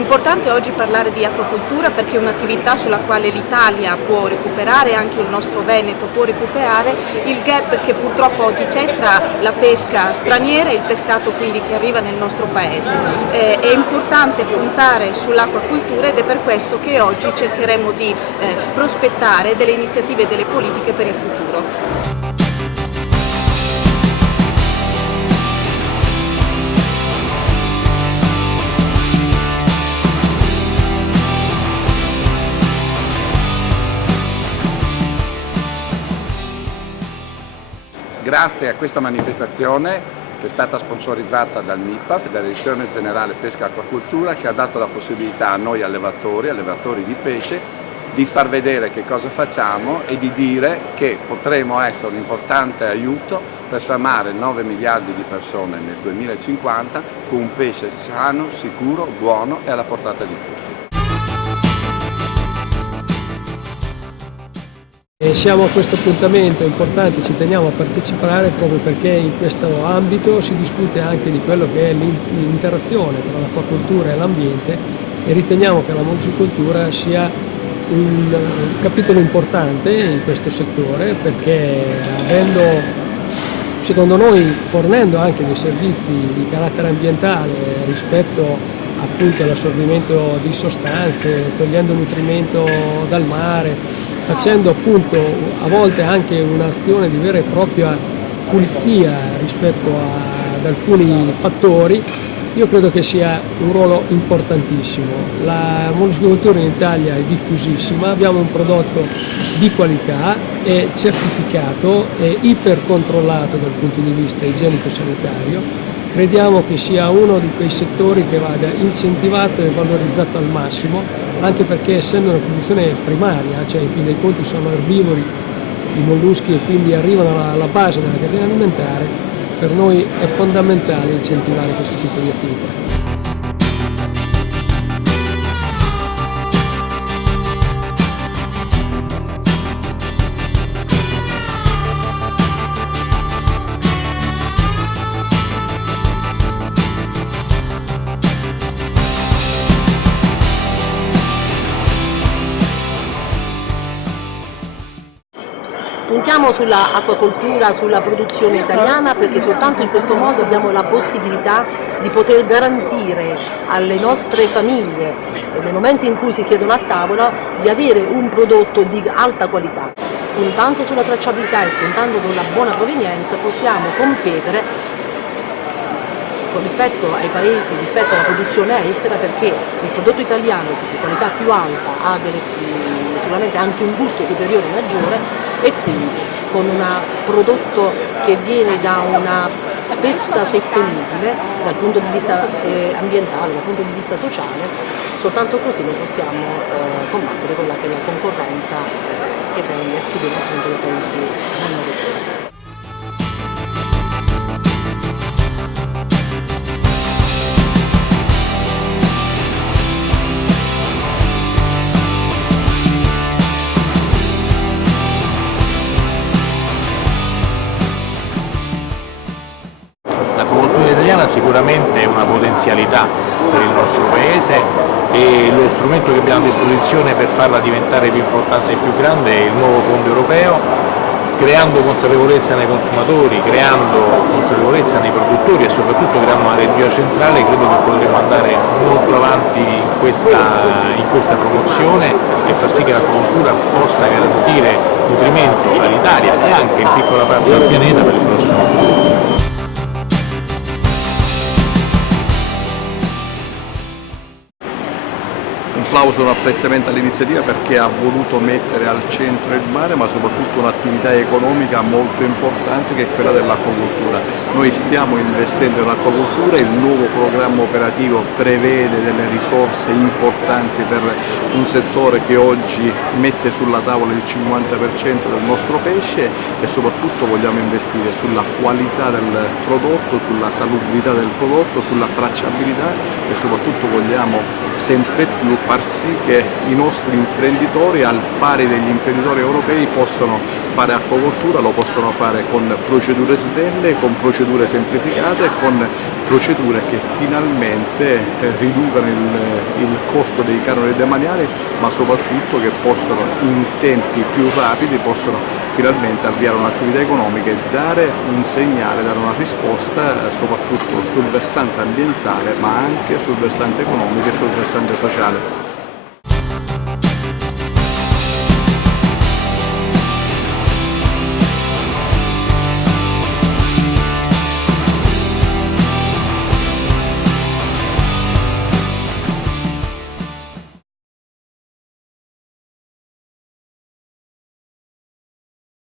importante oggi parlare di acquacoltura perché è un'attività sulla quale l'Italia può recuperare, anche il nostro Veneto può recuperare il gap che purtroppo oggi c'è tra la pesca straniera e il pescato quindi che arriva nel nostro paese. È importante puntare sull'acquacoltura ed è per questo che oggi cercheremo di prospettare delle iniziative e delle politiche per il futuro. Grazie a questa manifestazione che è stata sponsorizzata dal MIPA, Federazione Generale Pesca e Acquacoltura, che ha dato la possibilità a noi allevatori di pesce, di far vedere che cosa facciamo e di dire che potremo essere un importante aiuto per sfamare 9 miliardi di persone nel 2050 con un pesce sano, sicuro, buono e alla portata di tutti. Siamo a questo appuntamento importante, ci teniamo a partecipare proprio perché in questo ambito si discute anche di quello che è l'interazione tra l'acquacoltura e l'ambiente e riteniamo che la morsicoltura sia un capitolo importante in questo settore perché secondo noi fornendo anche dei servizi di carattere ambientale rispetto appunto all'assorbimento di sostanze, togliendo nutrimento dal mare, facendo appunto a volte anche un'azione di vera e propria pulizia rispetto ad alcuni fattori, io credo che sia un ruolo importantissimo. La molluschicoltura in Italia è diffusissima, abbiamo un prodotto di qualità, è certificato, è ipercontrollato dal punto di vista igienico-sanitario. Crediamo che sia uno di quei settori che vada incentivato e valorizzato al massimo, anche perché essendo una produzione primaria, cioè in fin dei conti sono erbivori i molluschi e quindi arrivano alla base della catena alimentare, per noi è fondamentale incentivare questo tipo di attività. Puntiamo sulla acquacoltura, sulla produzione italiana perché soltanto in questo modo abbiamo la possibilità di poter garantire alle nostre famiglie, nel momento in cui si siedono a tavola, di avere un prodotto di alta qualità. Puntando sulla tracciabilità e puntando sulla buona provenienza possiamo competere rispetto ai paesi, rispetto alla produzione estera perché il prodotto italiano di qualità più alta ha sicuramente anche un gusto superiore e maggiore e quindi con un prodotto che viene da una pesca sostenibile dal punto di vista ambientale, dal punto di vista sociale, soltanto così noi possiamo combattere quella che è la concorrenza che viene appunto dai paesi non europei. Sicuramente è una potenzialità per il nostro Paese e lo strumento che abbiamo a disposizione per farla diventare più importante e più grande è il nuovo fondo europeo, creando consapevolezza nei consumatori, creando consapevolezza nei produttori e soprattutto creando una regia centrale. Credo che potremo andare molto avanti in questa promozione e far sì che l'acquacoltura possa garantire nutrimento all'Italia e anche in piccola parte al pianeta per il prossimo futuro. Un plauso, un apprezzamento all'iniziativa perché ha voluto mettere al centro il mare, ma soprattutto un'attività economica molto importante che è quella dell'acquacoltura. Noi stiamo investendo in acquacoltura, il nuovo programma operativo prevede delle risorse importanti per un settore che oggi mette sulla tavola il 50% del nostro pesce e soprattutto vogliamo investire sulla qualità del prodotto, sulla salubrità del prodotto, sulla tracciabilità e soprattutto vogliamo sempre più far sì che i nostri imprenditori, al pari degli imprenditori europei, possano fare acquacoltura, lo possono fare con procedure snelle, con procedure semplificate e con procedure che finalmente riducano il costo dei canoni demaniali, ma soprattutto che possono in tempi più rapidi possono finalmente avviare un'attività economica e dare un segnale, dare una risposta soprattutto sul versante ambientale, ma anche sul versante economico e sul versante sociale.